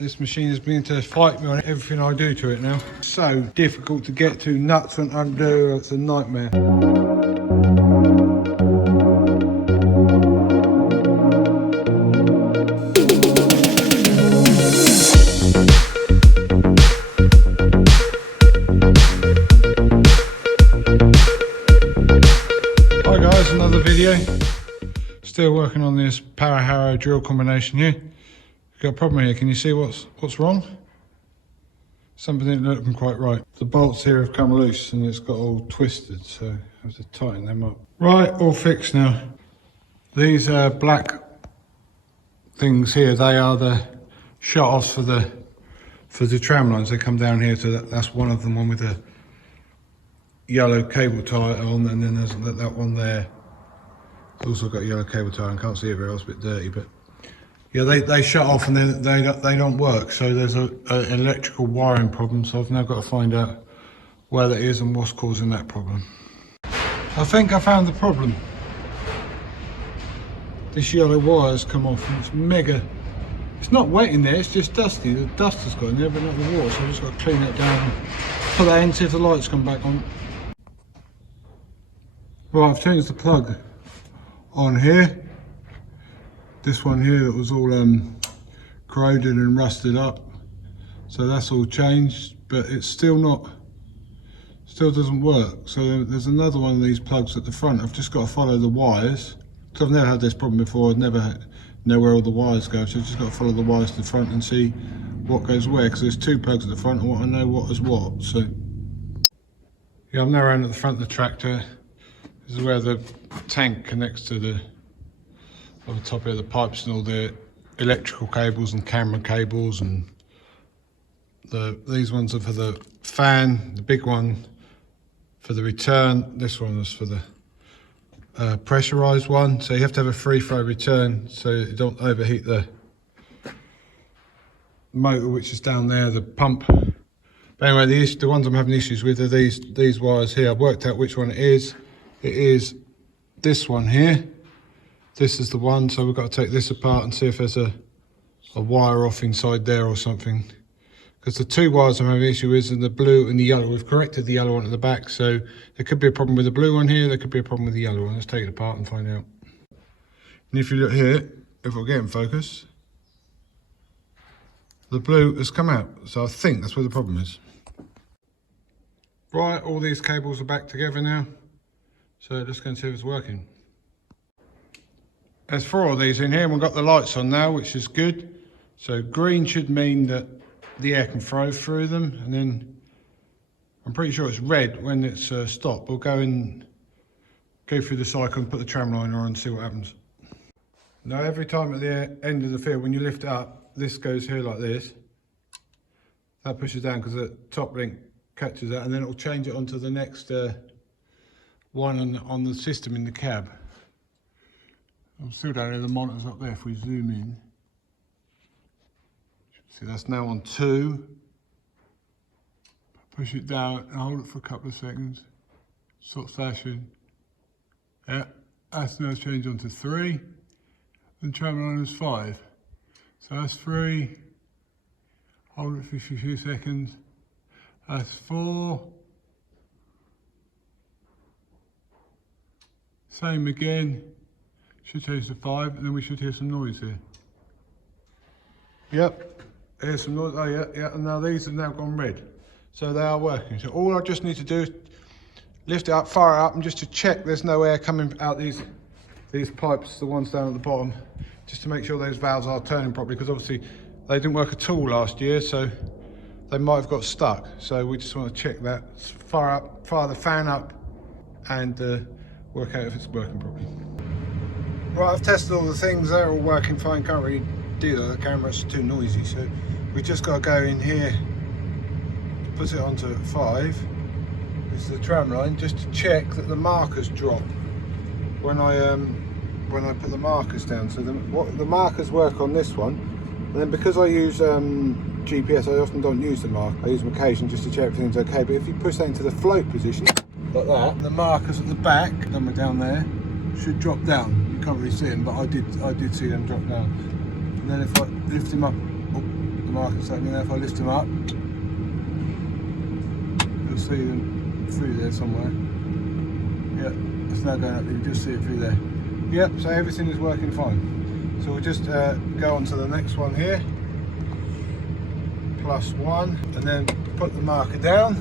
This machine is beginning to fight me on everything I do to it now. So difficult to get to, nuts and undo, it's a nightmare. Hi guys, another video. Still working on this power harrow drill combination here. Got a problem here. Can you see what's wrong? Something isn't looking quite right. The bolts here have come loose and it's got all twisted, so I have to tighten them up. Right, all fixed now. These black things here, they are the shut-offs for the tram lines. They come down here, so that's one of them, one with the yellow cable tie on, and then there's that one there. It's also got a yellow cable tie, and can't see it very well, it's a bit dirty, but yeah, they shut off and then they don't work. So there's an electrical wiring problem. So I've now got to find out where that is and what's causing that problem. I think I found the problem. This yellow wire's come off and it's mega. It's not wet in there, it's just dusty. The dust has got in there, but not the water. So I've just got to clean it down, put that in, see if the lights come back on. Right, I've changed the plug on here. This one here that was all corroded and rusted up, so that's all changed, but it's still doesn't work. So there's another one of these plugs at the front. I've just got to follow the wires, because I've never had this problem before. I'd never know where all the wires go, so I've just got to follow the wires to the front and see what goes where, because there's two plugs at the front. I want to know what is what. So yeah, I'm now around at the front of the tractor. This is where the tank connects to the top of the pipes and all the electrical cables and camera cables, and these ones are for the fan, the big one for the return, this one is for the pressurized one. So you have to have a free flow return so you don't overheat the motor, which is down there, the pump. But anyway, the ones I'm having issues with are these wires here. I've worked out which one it is. It is this one here. This is the one, so we've got to take this apart and see if there's a wire off inside there or something. Because the two wires I'm having an issue with are the blue and the yellow. We've corrected the yellow one at the back, so there could be a problem with the blue one here, there could be a problem with the yellow one. Let's take it apart and find out. And if you look here, if we'll get in focus, the blue has come out. So I think that's where the problem is. Right, all these cables are back together now. So let's go and see if it's working. There's four of these in here, and we've got the lights on now, which is good. So green should mean that the air can flow through them, and then I'm pretty sure it's red when it's stopped. We'll go through the cycle and put the tram liner on and see what happens. Now every time at the end of the field, when you lift it up, this goes here like this. That pushes down because the top link catches that, and then it will change it onto the next one on the system in the cab. I'm still down here, the monitor's up there. If we zoom in, see that's now on 2. Push it down and hold it for a couple of seconds, sort of fashion. Yeah, that's now changed on to 3, and tram line is 5. So that's 3, hold it for a few seconds, that's 4, same again. Should change to 5, and then we should hear some noise here. Yep, hear some noise. Oh yeah, and now these have now gone red. So they are working. So all I just need to do is lift it up, fire it up, and just to check there's no air coming out these pipes, the ones down at the bottom, just to make sure those valves are turning properly, because obviously they didn't work at all last year, so they might have got stuck. So we just want to check that. Fire the fan up, and work out if it's working properly. Right, I've tested all the things, they're all working fine. Can't really do that, the camera's too noisy, so we just got to go in here, put it onto 5. This is the tram line, just to check that the markers drop when I put the markers down. So the markers work on this one, and then because I use GPS, I often don't use the marker. I use them occasionally just to check everything's okay. But if you push that into the float position like that, the markers at the back, somewhere down there, should drop down. You can't really see them, but I did see them drop down. And then if I lift him up, oh, the markers happening there. If I lift them up, you'll see them through there somewhere. Yeah, it's now going up, you can just see it through there. Yep, so everything is working fine. So we'll just go on to the next one here. +1, and then put the marker down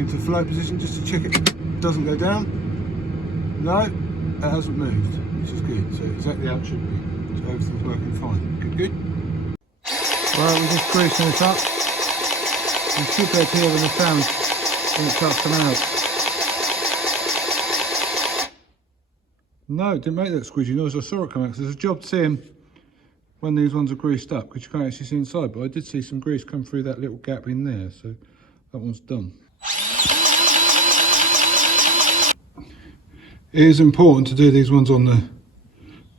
into float position just to check it doesn't go down. No, it hasn't moved, which is good. So exactly how it should be. So everything's working fine. Good, good. Right, we're just greasing this up. You should be able to hear when the sound starts coming out. No, it didn't make that squeegee noise. I saw it come out because there's a job to see him when these ones are greased up, because you can't actually see inside, but I did see some grease come through that little gap in there, so that one's done. It is important to do these ones on the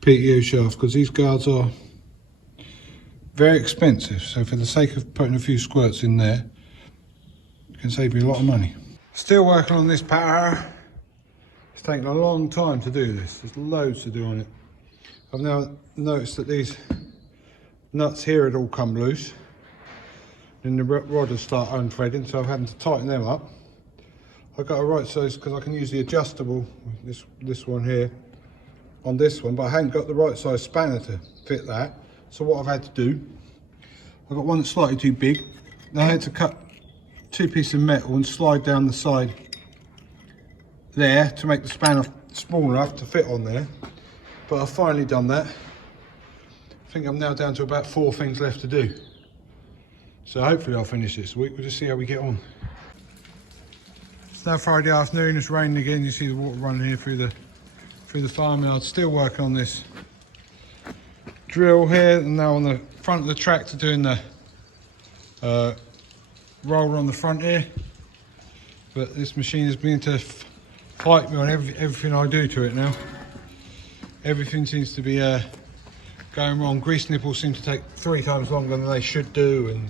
PTO shaft because these guards are very expensive, so for the sake of putting a few squirts in there, it can save you a lot of money. Still working on this power harrow. It's taken a long time to do this. There's loads to do on it. I've now noticed that these nuts here had all come loose, and the rod has started unthreading, so I've had to tighten them up. I've got a right size because I can use the adjustable, this one here, on this one, but I haven't got the right size spanner to fit that. So what I've had to do, I've got one that's slightly too big. I had to cut 2 pieces of metal and slide down the side there to make the spanner small enough to fit on there. But I've finally done that. I think I'm now down to about 4 things left to do. So hopefully I'll finish this week. We'll just see how we get on. It's now Friday afternoon, it's raining again. You see the water running here through the farmyard. Still working on this drill here, and now on the front of the tractor doing the roller on the front here. But this machine is beginning to fight me on everything I do to it now. Everything seems to be going wrong. Grease nipples seem to take 3 times longer than they should do, and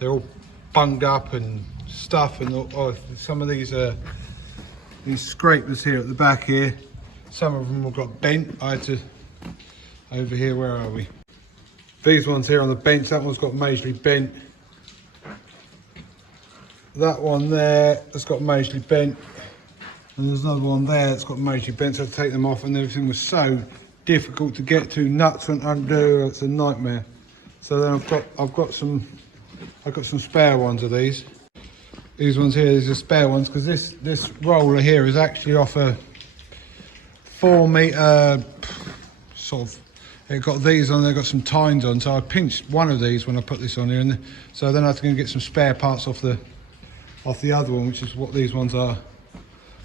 they're all bunged up and stuff. And some of these scrapers here at the back here, some of them have got bent. I had to, over here, where are we? These ones here on the bench, that one's got majorly bent. That one there has got majorly bent. And there's another one there that's got majorly bent, so I had to take them off, and everything was so difficult to get to. Nuts went undo, it's a nightmare. So then I've got some spare ones of these. These ones here, these are spare ones, because this roller here is actually off a 4 metre sort of. It got these on there, got some tines on, so I pinched one of these when I put this on here, and so then I have to go and get some spare parts off the other one, which is what these ones are.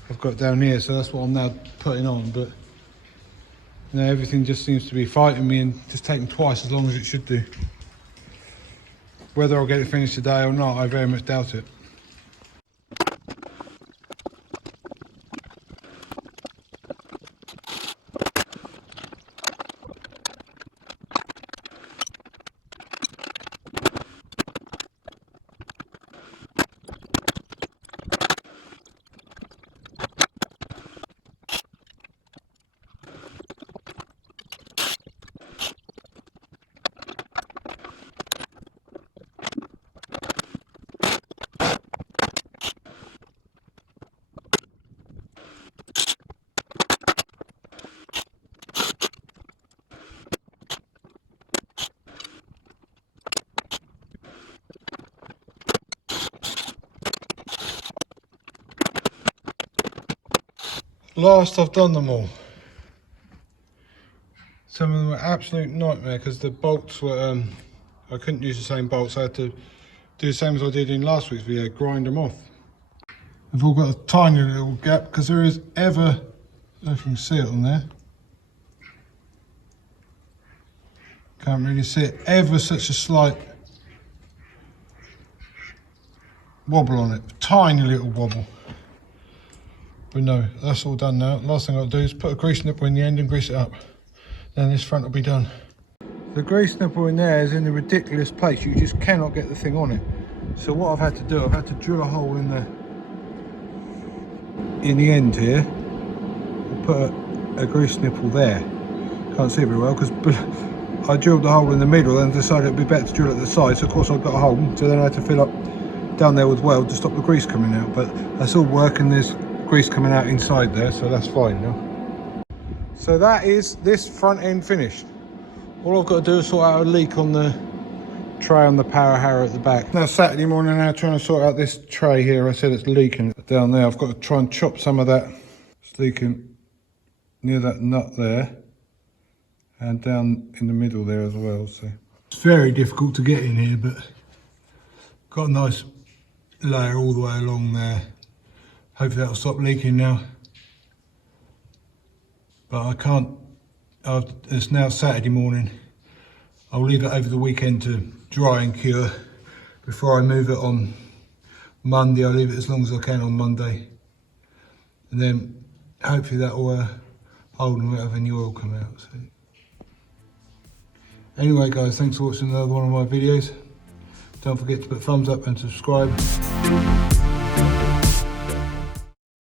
I've got down here, so that's what I'm now putting on. But you know, everything just seems to be fighting me and just taking twice as long as it should do. Whether I'll get it finished today or not, I very much doubt it. Last I've done them all. Some of them were absolute nightmare because the bolts were, I couldn't use the same bolts. I had to do the same as I did in last week's video, grind them off. They've all got a tiny little gap because there is ever, I don't know if you can see it on there. Can't really see it, ever such a slight wobble on it, tiny little wobble. But no, that's all done now. Last thing I'll do is put a grease nipple in the end and grease it up. Then this front will be done. The grease nipple in there is in the ridiculous place. You just cannot get the thing on it. So what I've had to do, I've had to drill a hole in the end here. I'll put a grease nipple there. Can't see it very well because I drilled the hole in the middle and decided it'd be better to drill at the side. So of course I've got a hole, so then I had to fill up down there with weld to stop the grease coming out. But that's all working. There's grease coming out inside there, so that's fine now. So that is this front end finished. All I've got to do is sort out a leak on the tray on the power harrow at the back. Now Saturday morning now, trying to sort out this tray here. I said it's leaking down there. I've got to try and chop some of that. It's leaking near that nut there and down in the middle there as well. So it's very difficult to get in here, but got a nice layer all the way along there. Hopefully that'll stop leaking now. But I can't. It's now Saturday morning. I'll leave it over the weekend to dry and cure before I move it on Monday. I'll leave it as long as I can on Monday, and then hopefully that will hold and won't have any oil come out. So anyway guys, thanks for watching another one of my videos. Don't forget to put thumbs up and subscribe.